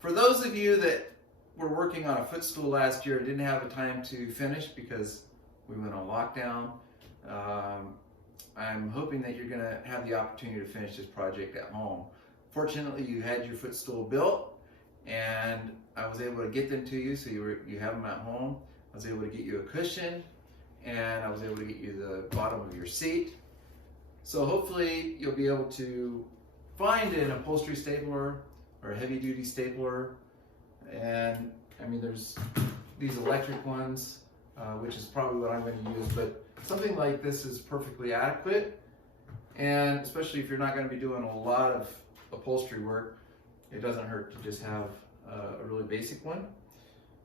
For those of you that were working on a footstool last year and didn't have the time to finish because we went on lockdown, I'm hoping that you're going to have the opportunity to finish this project at home. Fortunately, you had your footstool built, and I was able to get them to you, so you have them at home. I was able to get you a cushion, and I was able to get you the bottom of your seat. So hopefully you'll be able to find an upholstery stapler or a heavy-duty stapler. And I mean, there's these electric ones, which is probably what I'm going to use, but something like this is perfectly adequate. And especially if you're not going to be doing a lot of upholstery work, it doesn't hurt to just have a really basic one.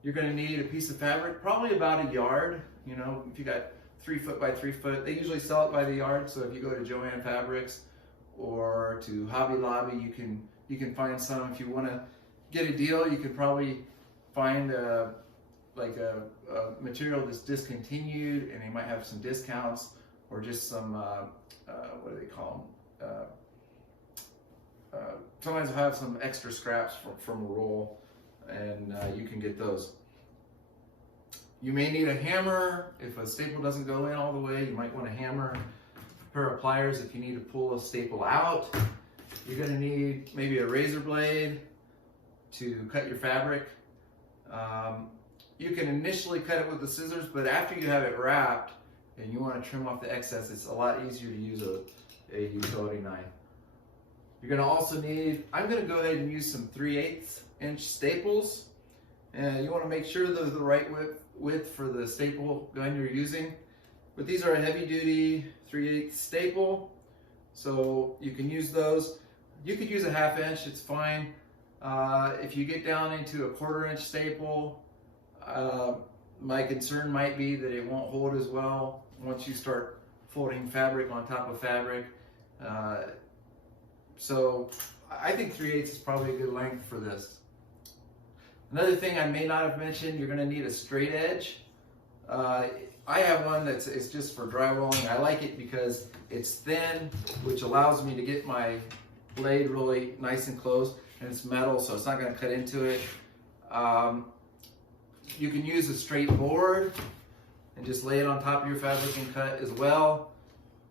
You're going to need a piece of fabric, probably about a yard. You know, if you got 3 foot by 3 foot, they usually sell it by the yard. So if you go to Joann Fabrics or to Hobby Lobby, you can find some. If you want to get a deal, you could probably find like a material that's discontinued, and they might have some discounts, or just some what do they call them? Sometimes they'll have some extra scraps from a roll, and you can get those. You may need a hammer. If a staple doesn't go in all the way, you might want a hammer, a pair of pliers if you need to pull a staple out. You're going to need maybe a razor blade to cut your fabric. You can initially cut it with the scissors, but after you have it wrapped and you want to trim off the excess, it's a lot easier to use a utility knife. You're going to also need, I'm going to go ahead and use some 3/8 inch staples. And you want to make sure they're the right width for the staple gun you're using. But these are a heavy duty 3/8 staple, so you can use those. You could use a 1/2 inch, it's fine. If you get down into a 1/4 inch staple, my concern might be that it won't hold as well once you start folding fabric on top of fabric. So I think 3/8 is probably a good length for this. Another thing I may not have mentioned, you're going to need a straight edge. I have one it's just for drywalling. I like it because it's thin, which allows me to get my blade really nice and close, and it's metal, so it's not going to cut into it. You can use a straight board and just lay it on top of your fabric and cut as well.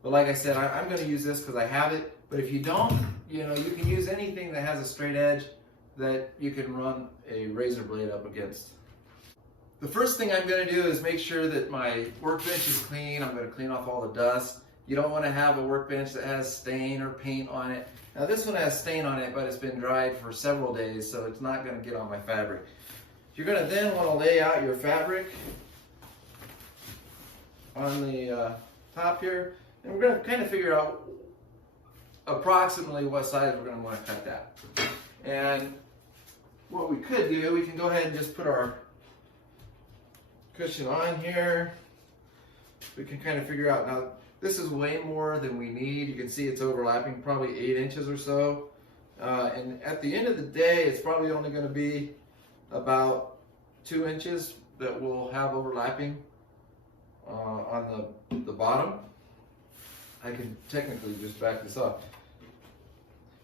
But like I said, I'm going to use this because I have it. But if you don't, you know, you can use anything that has a straight edge that you can run a razor blade up against. The first thing I'm going to do is make sure that my workbench is clean. I'm going to clean off all the dust. You don't want to have a workbench that has stain or paint on it. Now this one has stain on it, but it's been dried for several days, so it's not going to get on my fabric. You're going to then want to lay out your fabric on the top here, and we're going to kind of figure out approximately what size we're going to want to cut that. And what we could do, we can go ahead and just put our cushion on here. We can kind of figure out, now this is way more than we need. You can see it's overlapping probably 8 inches or so. And at the end of the day, it's probably only going to be about 2 inches that we'll have overlapping on the bottom. I can technically just back this up.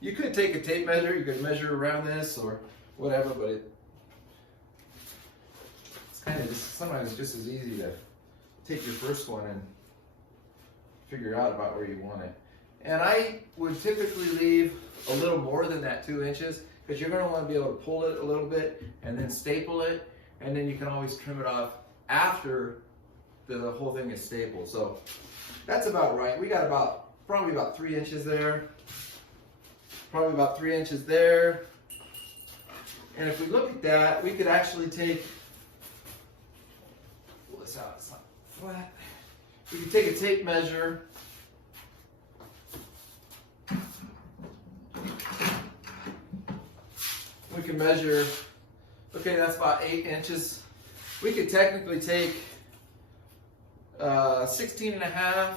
You could take a tape measure, you could measure around this or whatever, but it's kind of just, sometimes it's just as easy to take your first one and figure out about where you want it. And I would typically leave a little more than that 2 inches, because you're going to want to be able to pull it a little bit and then staple it, and then you can always trim it off after the whole thing is stapled. So that's about right. We got probably about 3 inches there. Probably about 3 inches there. And if we look at that, we could actually take, pull this out, it's not flat. We could take a tape measure. We can measure, okay, that's about 8 inches. We could technically take 16.5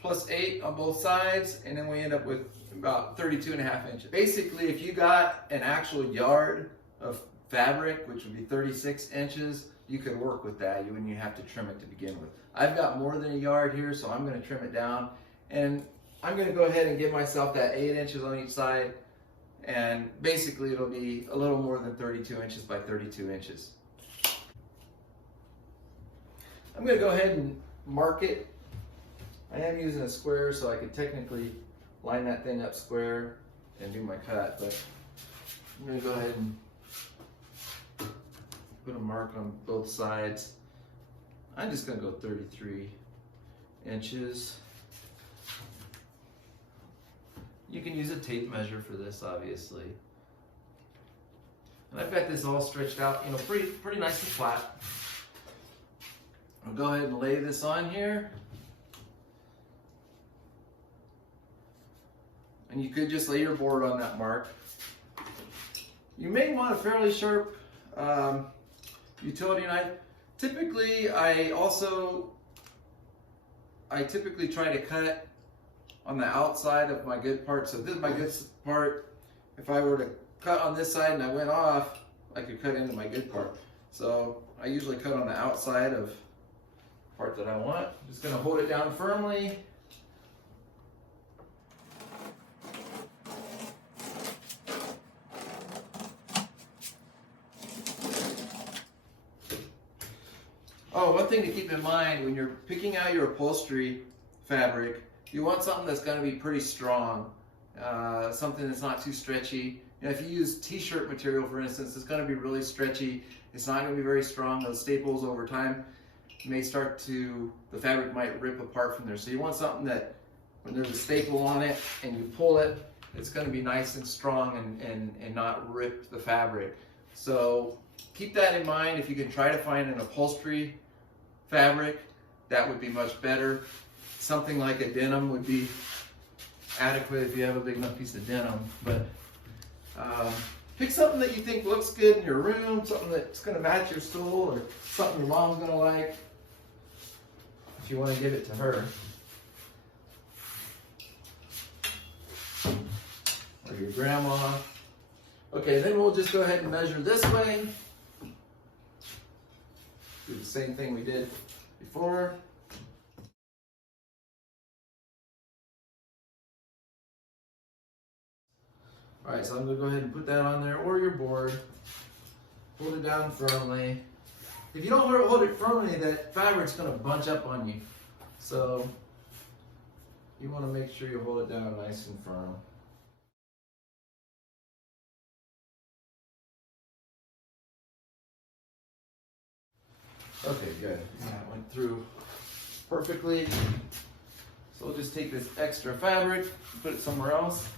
plus 8 on both sides, and then we end up with about 32.5 inches. Basically, if you got an actual yard of fabric, which would be 36 inches, you could work with that. You wouldn't have to trim it to begin with. I've got more than a yard here, so I'm going to trim it down, and I'm going to go ahead and give myself that 8 inches on each side, And basically it'll be a little more than 32 inches by 32 inches. I'm going to go ahead and mark it. I am using a square, so I could technically line that thing up square and do my cut, but I'm going to go ahead and put a mark on both sides. I'm just going to go 33 inches. You can use a tape measure for this, obviously. And I've got this all stretched out, you know, pretty nice and flat. I'll go ahead and lay this on here. And you could just lay your board on that mark. You may want a fairly sharp utility knife. Typically, I typically try to cut on the outside of my good part. So if this is my good part, if I were to cut on this side and I went off, I could cut into my good part. So I usually cut on the outside of the part that I want. I'm just going to hold it down firmly. Oh, one thing to keep in mind when you're picking out your upholstery fabric, you want something that's going to be pretty strong, something that's not too stretchy. You know, if you use t-shirt material, for instance, it's going to be really stretchy. It's not going to be very strong. Those staples over time may the fabric might rip apart from there. So you want something that when there's a staple on it and you pull it, it's going to be nice and strong and not rip the fabric. So keep that in mind. If you can try to find an upholstery fabric, that would be much better. Something like a denim would be adequate if you have a big enough piece of denim. But pick something that you think looks good in your room, something that's going to match your stool, or something your mom's going to like if you want to give it to her. Or your grandma. Okay, then we'll just go ahead and measure this way. Do the same thing we did before. All right, so I'm going to go ahead and put that on there, or your board. Hold it down firmly. If you don't hold it firmly, that fabric's going to bunch up on you. So you want to make sure you hold it down nice and firm. Okay, good. That went through perfectly. So we'll just take this extra fabric, put it somewhere else.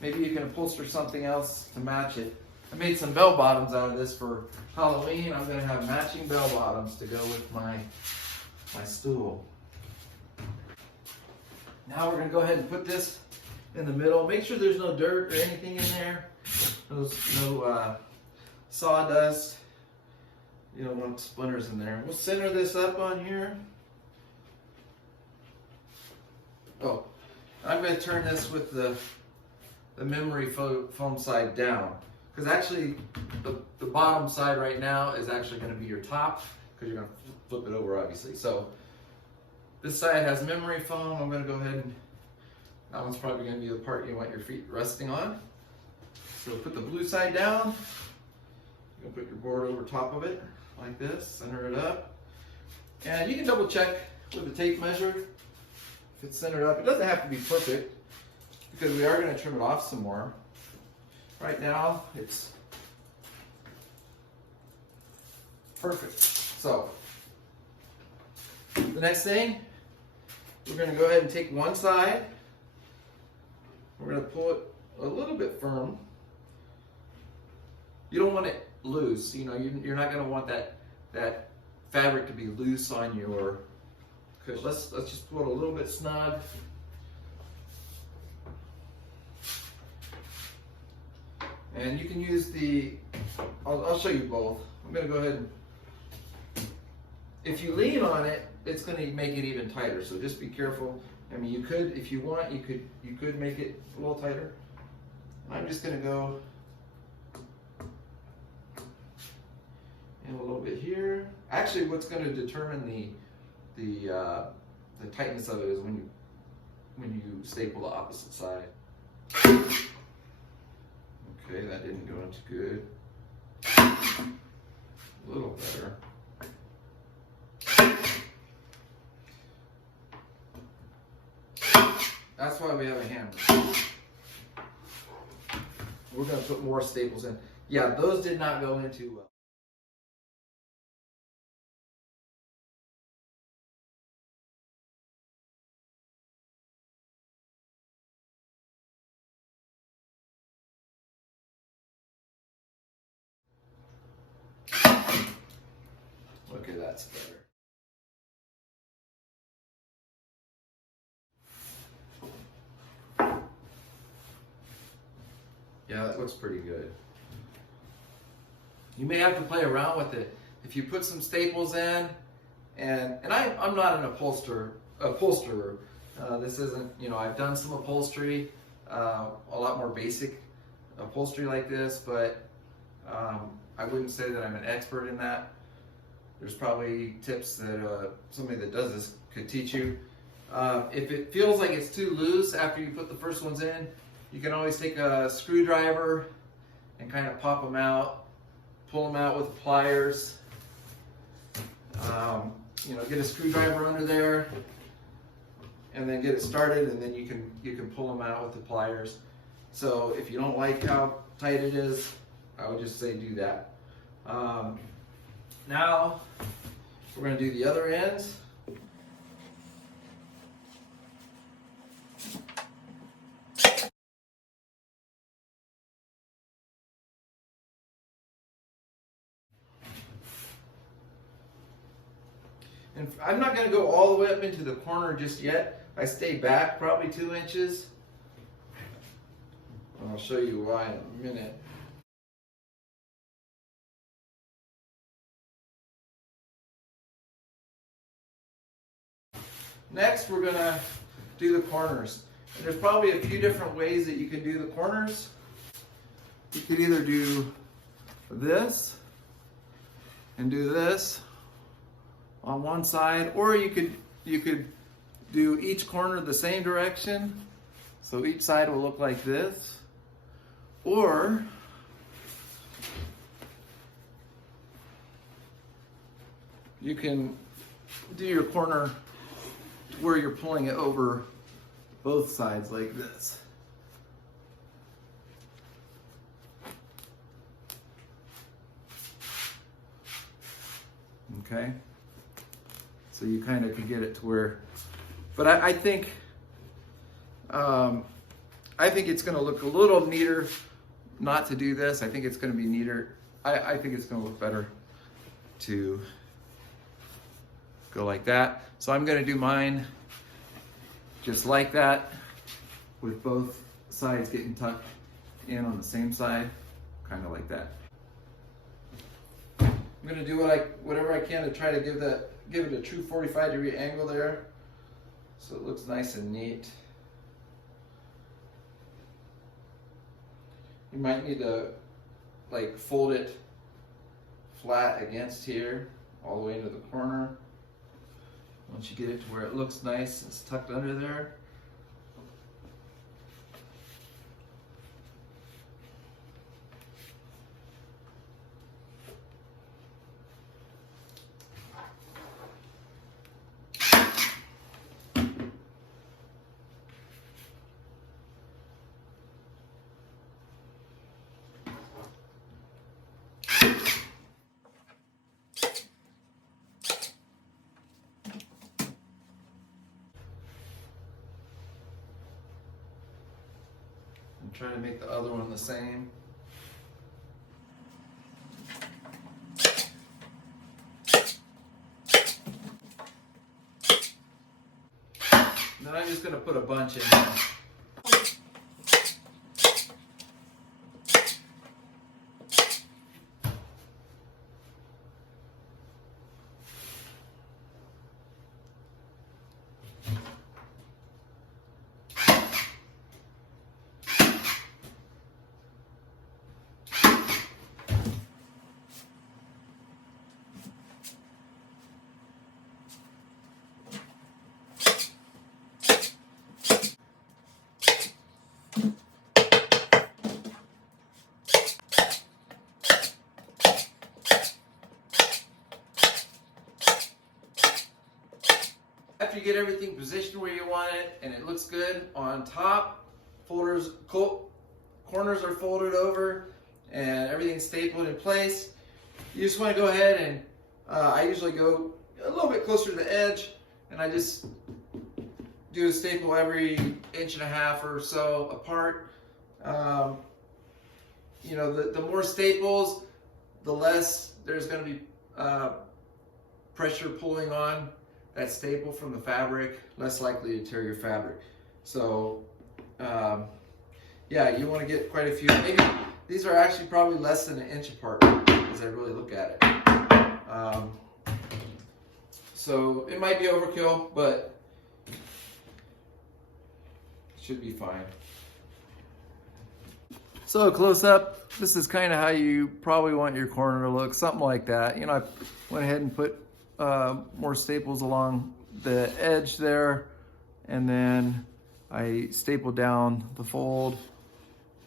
Maybe you can upholster something else to match it. I made some bell bottoms out of this for Halloween. I'm going to have matching bell bottoms to go with my stool. Now we're going to go ahead and put this in the middle. Make sure there's no dirt or anything in there. No sawdust. You don't want splinters in there. We'll center this up on here. Oh, I'm going to turn this with the memory foam side down, because actually the bottom side right now is actually going to be your top, because you're going to flip it over, obviously. So this side has memory foam. I'm going to go ahead and that one's probably going to be the part you want your feet resting on. So put the blue side down. You're going to put your board over top of it like this, center it up, and you can double check with the tape measure if it's centered up. It doesn't have to be perfect, because we are going to trim it off some more. Right now, it's perfect. So, the next thing, we're going to go ahead and take one side. We're going to pull it a little bit firm. You don't want it loose. You know, you're not going to want that fabric to be loose on your cushion. Let's just pull it a little bit snug. And you can use I'll show you both. I'm going to go ahead and, if you lean on it, it's going to make it even tighter. So just be careful. I mean, you could, if you want, you could make it a little tighter. I'm just going to go in a little bit here. Actually, what's going to determine the tightness of it is when you staple the opposite side. Okay, that didn't go into good. A little better. That's why we have a hammer. We're going to put more staples in. Yeah, those did not go in too well. Okay, that's better. Yeah, that looks pretty good. You may have to play around with it. If you put some staples in, and I'm not an upholsterer. This isn't, you know, I've done some upholstery, a lot more basic upholstery like this, but I wouldn't say that I'm an expert in that. There's probably tips that somebody that does this could teach you. If it feels like it's too loose after you put the first ones in, you can always take a screwdriver and kind of pop them out, pull them out with pliers. You know, get a screwdriver under there, and then get it started, and then you can pull them out with the pliers. So if you don't like how tight it is, I would just say do that. Now we're going to do the other ends. And I'm not going to go all the way up into the corner just yet. I stay back probably 2 inches. I'll show you why in a minute. Next, we're going to do the corners. And there's probably a few different ways that you can do the corners. You could either do this and do this on one side, or you could do each corner the same direction, so each side will look like this, or you can do your corner where you're pulling it over both sides like this. Okay? So you kind of can get it to where, but I think it's going to look a little neater not to do this. I think it's going to be neater. I think it's going to look better to go like that. So I'm going to do mine just like that, with both sides getting tucked in on the same side, kind of like that. I'm going to do whatever I can to try to give it a true 45-degree angle there, so it looks nice and neat. You might need to like fold it flat against here all the way into the corner. Once you get it to where it looks nice, it's tucked under there. Try to make the other one the same. And then I'm just going to put a bunch in there. it and it looks good on top. Corners are folded over and everything's stapled in place. You just want to go ahead and I usually go a little bit closer to the edge, and I just do a staple every 1.5 inches or so apart. You know, the more staples, the less there's going to be pressure pulling on that staple from the fabric, less likely to tear your fabric. So yeah, you want to get quite a few. Maybe these are actually probably less than 1 inch apart as I really look at it. So it might be overkill, but it should be fine. So close up, this is kind of how you probably want your corner to look, something like that. You know, I went ahead and put more staples along the edge there, and then I stapled down the fold,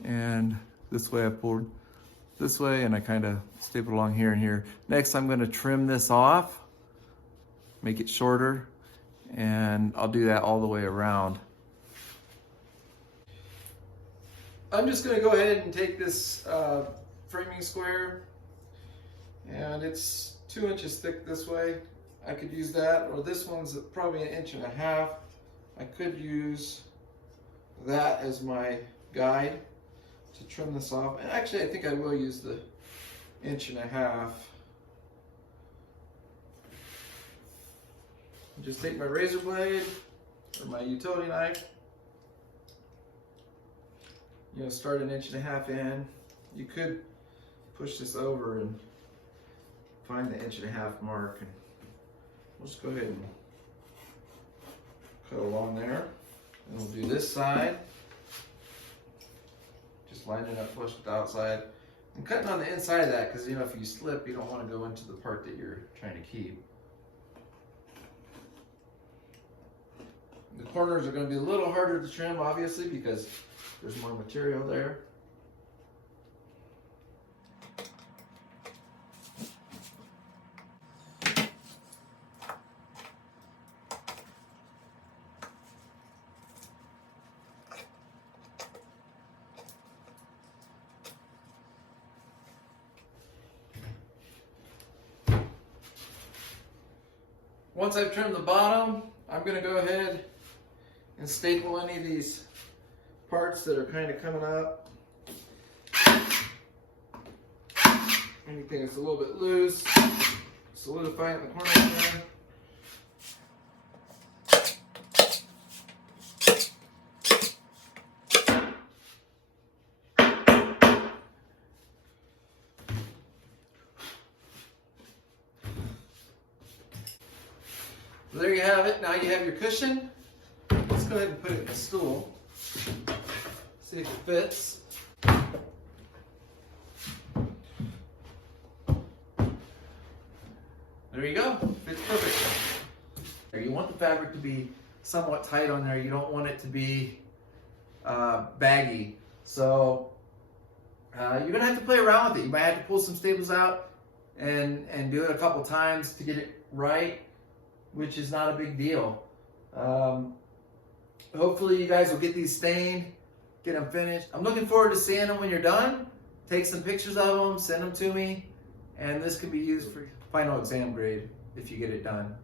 and this way I pulled this way, and I kind of stapled along here and here. Next, I'm going to trim this off, make it shorter, and I'll do that all the way around. I'm just going to go ahead and take this framing square, and it's 2 inches thick this way. I could use that, or this one's probably 1.5 inches. I could use that as my guide to trim this off. And actually, I think I will use the 1.5 inches. Just take my razor blade or my utility knife. You know, start 1.5 inches in. You could push this over and find the 1.5 inch mark, and we'll just go ahead and cut along there. And we'll do this side. Just line it up flush with the outside. I'm cutting on the inside of that because, you know, if you slip, you don't want to go into the part that you're trying to keep. The corners are going to be a little harder to trim, obviously, because there's more material there. Once I've trimmed the bottom, I'm going to go ahead and staple any of these parts that are kind of coming up. Anything that's a little bit loose, solidify it in the corner there. There you have it. Now you have your cushion. Let's go ahead and put it in the stool. See if it fits. There you go. Fits perfect. You want the fabric to be somewhat tight on there. You don't want it to be baggy. So you're going to have to play around with it. You might have to pull some staples out and do it a couple times to get it right, which is not a big deal. Hopefully you guys will get these stained, get them finished. I'm looking forward to seeing them when you're done. Take some pictures of them, send them to me, and this could be used for final exam grade if you get it done.